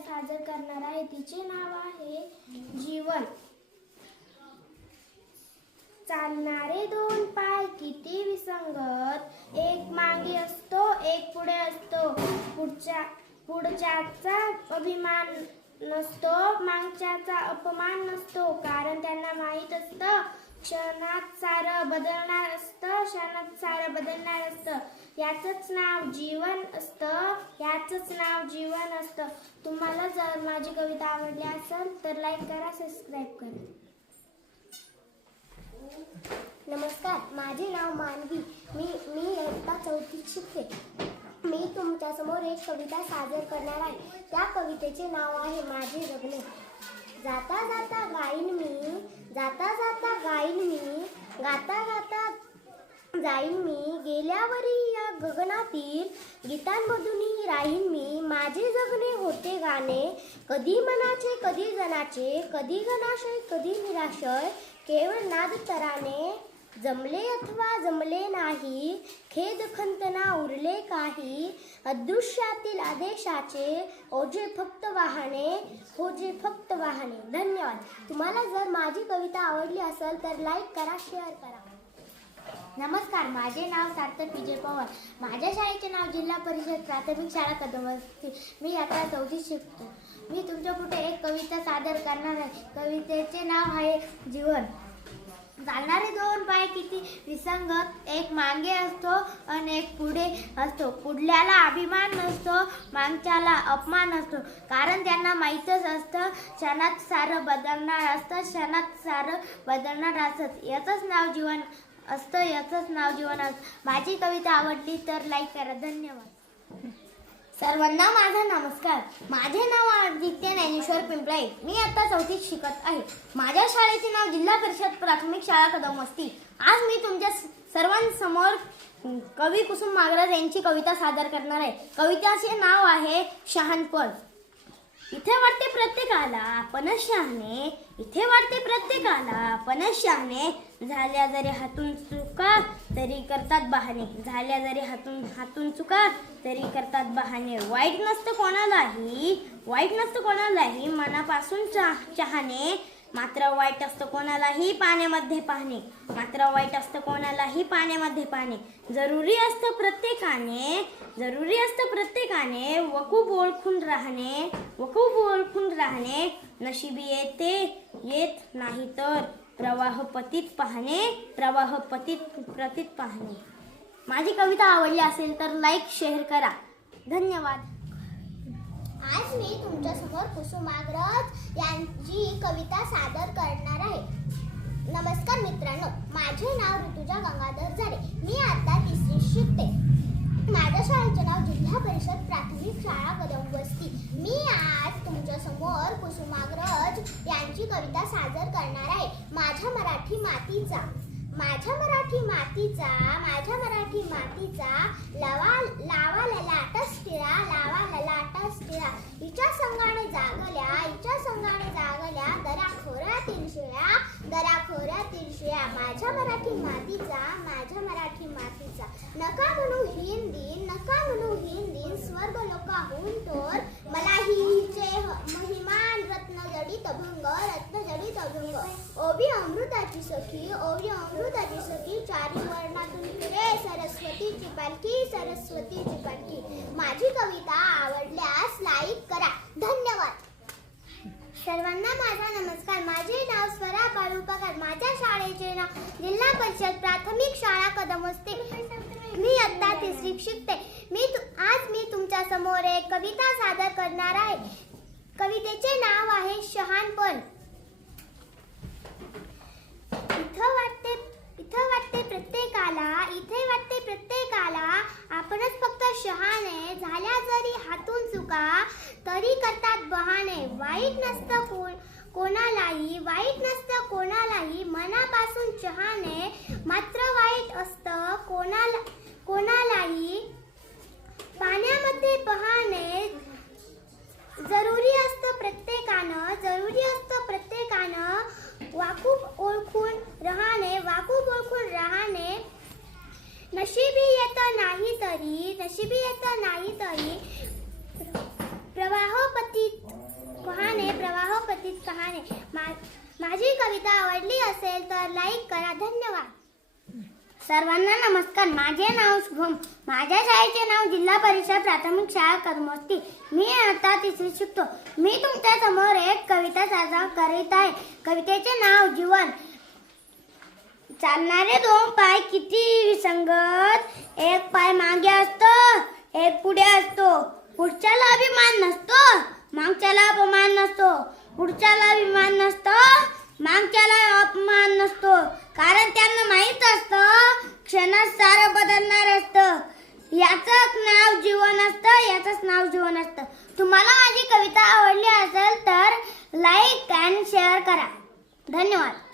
सादर करणार आहे. तिचे नाव आहे जीवन. चालणारे दोन पाय किती विसंगत. एक मागे असतो एक पुढे असतो. पुढच्या पुढच्याचा अभिमान नसतो मागच्याचा अपमान नसतो. कारण त्यांना माहीत असतं क्षणात सारं बदलणार असतं क्षणात सारं बदलणार असतं. याचंच नाव जीवन असतं. याचंच नाव जीवन असतं. तुम्हाला जर माझी कविता आवडली असेल तर लाईक करा सबस्क्राईब करा. नमस्कार माझे नाव मानवी. मी मी इयत्ता चौथीत शिकते मी तुमच्यासमोर एक कविता सादर करणार आहे. त्या कवितेचे नाव आहे माझे जगणे. जाता जाता गाईन मी जाता जाता गाईन मी गाता गाता जाईन मी गेल्यावरी गगनातील गीतांमधूनही राहीन मी. माझे जगणे होते गाणे. कधी मनाचे कधी जनाचे कधी गणाशय कधी निराशय. केवळ नाद तराने जमले अथवा जमले नाही. खेद खंतना उरले काही. अदृश्यातील आदेशाचे. हो ओझे फक्त वाहने होजे फक्त वाहने. धन्यवाद. तुम्हाला जर माझी कविता आवडली असेल तर लाईक करा शेअर करा. नमस्कार माझे नाव सार्थक विजय पवार. माझ्या शाळेचे नाव जिल्हा परिषद प्राथमिक शाळा कदमवस्ती मी आता चौथीत शिकतो. मी तुमच्यापुढे एक कविता सादर करणार आहे. कवितेचे नाव आहे जीवन. चालणारे दोन पाय किती विसंगत एक मागे असतो आणि एक पुढे असतो. पुढल्याला अभिमान नसतो मागच्याला अपमान असतो. कारण त्यांना माहीतच असतं क्षणात सारं बदलणार असतं क्षणात सारं बदलणार असतं. याचंच नाव जीवन असतं याचंच नाव जीवन माझी कविता आवडली तर लाईक करा. धन्यवाद. सर्वांना माझा नमस्कार. माझे नाव आदित्य ज्ञानेश्वर पिंपळे मी आता चौथीत शिकत आहे. माझ्या शाळेचे नाव जिल्हा परिषद प्राथमिक शाळा कदमवस्ती आज मी तुमच्या सर्वांसमोर कवी कुसुम मागराज यांची कविता सादर करणार आहे. कविताचे नाव आहे शहाणपण. इथे वाटते प्रत्येकाला आपण शहाणे. इथे वाटते प्रत्येकाला आपण शहाणे. झाल्या जरी हातून चुका तरी करतात बहाणे. झाल्या जरी हातून हातून चुका तरी करतात बहाणे. वाईट नसतं कोणालाही वाईट नसतं कोणालाही मनापासून चहा चहाने मात्र वाईट असतं कोणालाही पाण्यामध्ये पाहणे मात्र वाईट असतं कोणालाही पाण्यामध्ये पाहणे जरुरी असतं प्रत्येकाने जरुरी असतं प्रत्येकाने वकूब ओळखून राहणे वकूब ओळखून राहणे. नशिबी येते येत नाही तर प्रवाह पतीत पाहणे प्रवाह पतीत प्रतीत पाहणे. माझी कविता आवडली असेल तर लाईक शेअर करा. धन्यवाद. आज मी तुमच्यासमोर कुसुमाग्रज यांची कविता सादर करणार आहे. नमस्कार मित्रांनो माझे नाव ऋतुजा गंगाधर झाले मी आता तिसरी शिकते. माझ्या शाळेचे नाव जिल्हा परिषद प्राथमिक शाळा कदम वस्ती. मी आज तुमच्यासमोर कुसुमाग्रज यांची कविता सादर करणार आहे. माझ्या मराठी मातीचा माझ्या मराठी मातीचा माझ्या मराठी मातीचा लवा खोऱ्यातील शिळ्या माझ्या मराठी मातीचा माझ्या मराठी मातीचा. नका म्हणू हिंदी नका म्हणू हिंदी दिन स्वर्ग लोकाहून तोर मला हिचे हो. महिमान रत्न जडित भंग रत्न जडित भंग ओवी अमृताची सखी ओवी अमृताची सखी चारी वर्णातून फिरे सरस्वतीची पालखी सरस्वतीची पालखी माझी कविता आवडल्यास लाईक करा धन्यवाद सर्वांना माझा नमस्कार माझे नाव स्वरा बाळू पगार माझ्या नाव जिल्हा परिषद प्राथमिक शाळा कदम असते. मी आता तिसरी शिकते. मी आज मी तुमच्यासमोर एक कविता सादर करणार आहे. कवितेचे नाव आहे शहाणपण. इथं वाटते इथं वाटते प्रत्येकाला इथे वाटते प्रत्येकाला आपणच फक्त शहाणे झाल्या जरी हातून चुका तरी करतात बहाणे. वाईट नसतं कोण कोणालाही वाईट नसतं कोणालाही. मनापासून चहाणे मात्र वाईट असतं. कोणाला कोणालाही पाण्यामध्ये पहाणे जरुरी असतं प्रत्येकानं. जरुरी असतं प्रत्येकानं वाकूब ओळखून राहणे. वाकूब ओळखून राहणे नशिबी येतं नाही तरी नशिबी येतं नाही तरी प्रवाहपती पतीत कहाणे प्रवाह कथित कहाणे. मा- माझी कविता आवडली असेल तर लाईक करा. धन्यवाद. सर्वांना नमस्कार. माझे नाव शुभम माझ्या शाळेचे नाव जिल्हा परिषद प्राथमिक शाळा कर्मस्ती. मी आता तिसरी शिकतो. मी तुमच्यासमोर एक कविता साजरा करीत आहे. कवितेचे नाव जीवन. चालणारे दोन पाय किती विसंगत. एक पाय मागे असतो एक पुढे असतो. पुढच्याला अभिमान नसतो. मागच्याला अपमान नसतो. पुढच्याला अभिमान नसतो. मागच्याला अपमान नसतो. कारण त्यांना माहीत असतं क्षणात सारं बदलणार असतं. याचंच नाव जीवन असतं याचंच नाव जीवन असतं. तुम्हाला माझी कविता आवडली असेल तर लाईक अँड शेअर करा. धन्यवाद.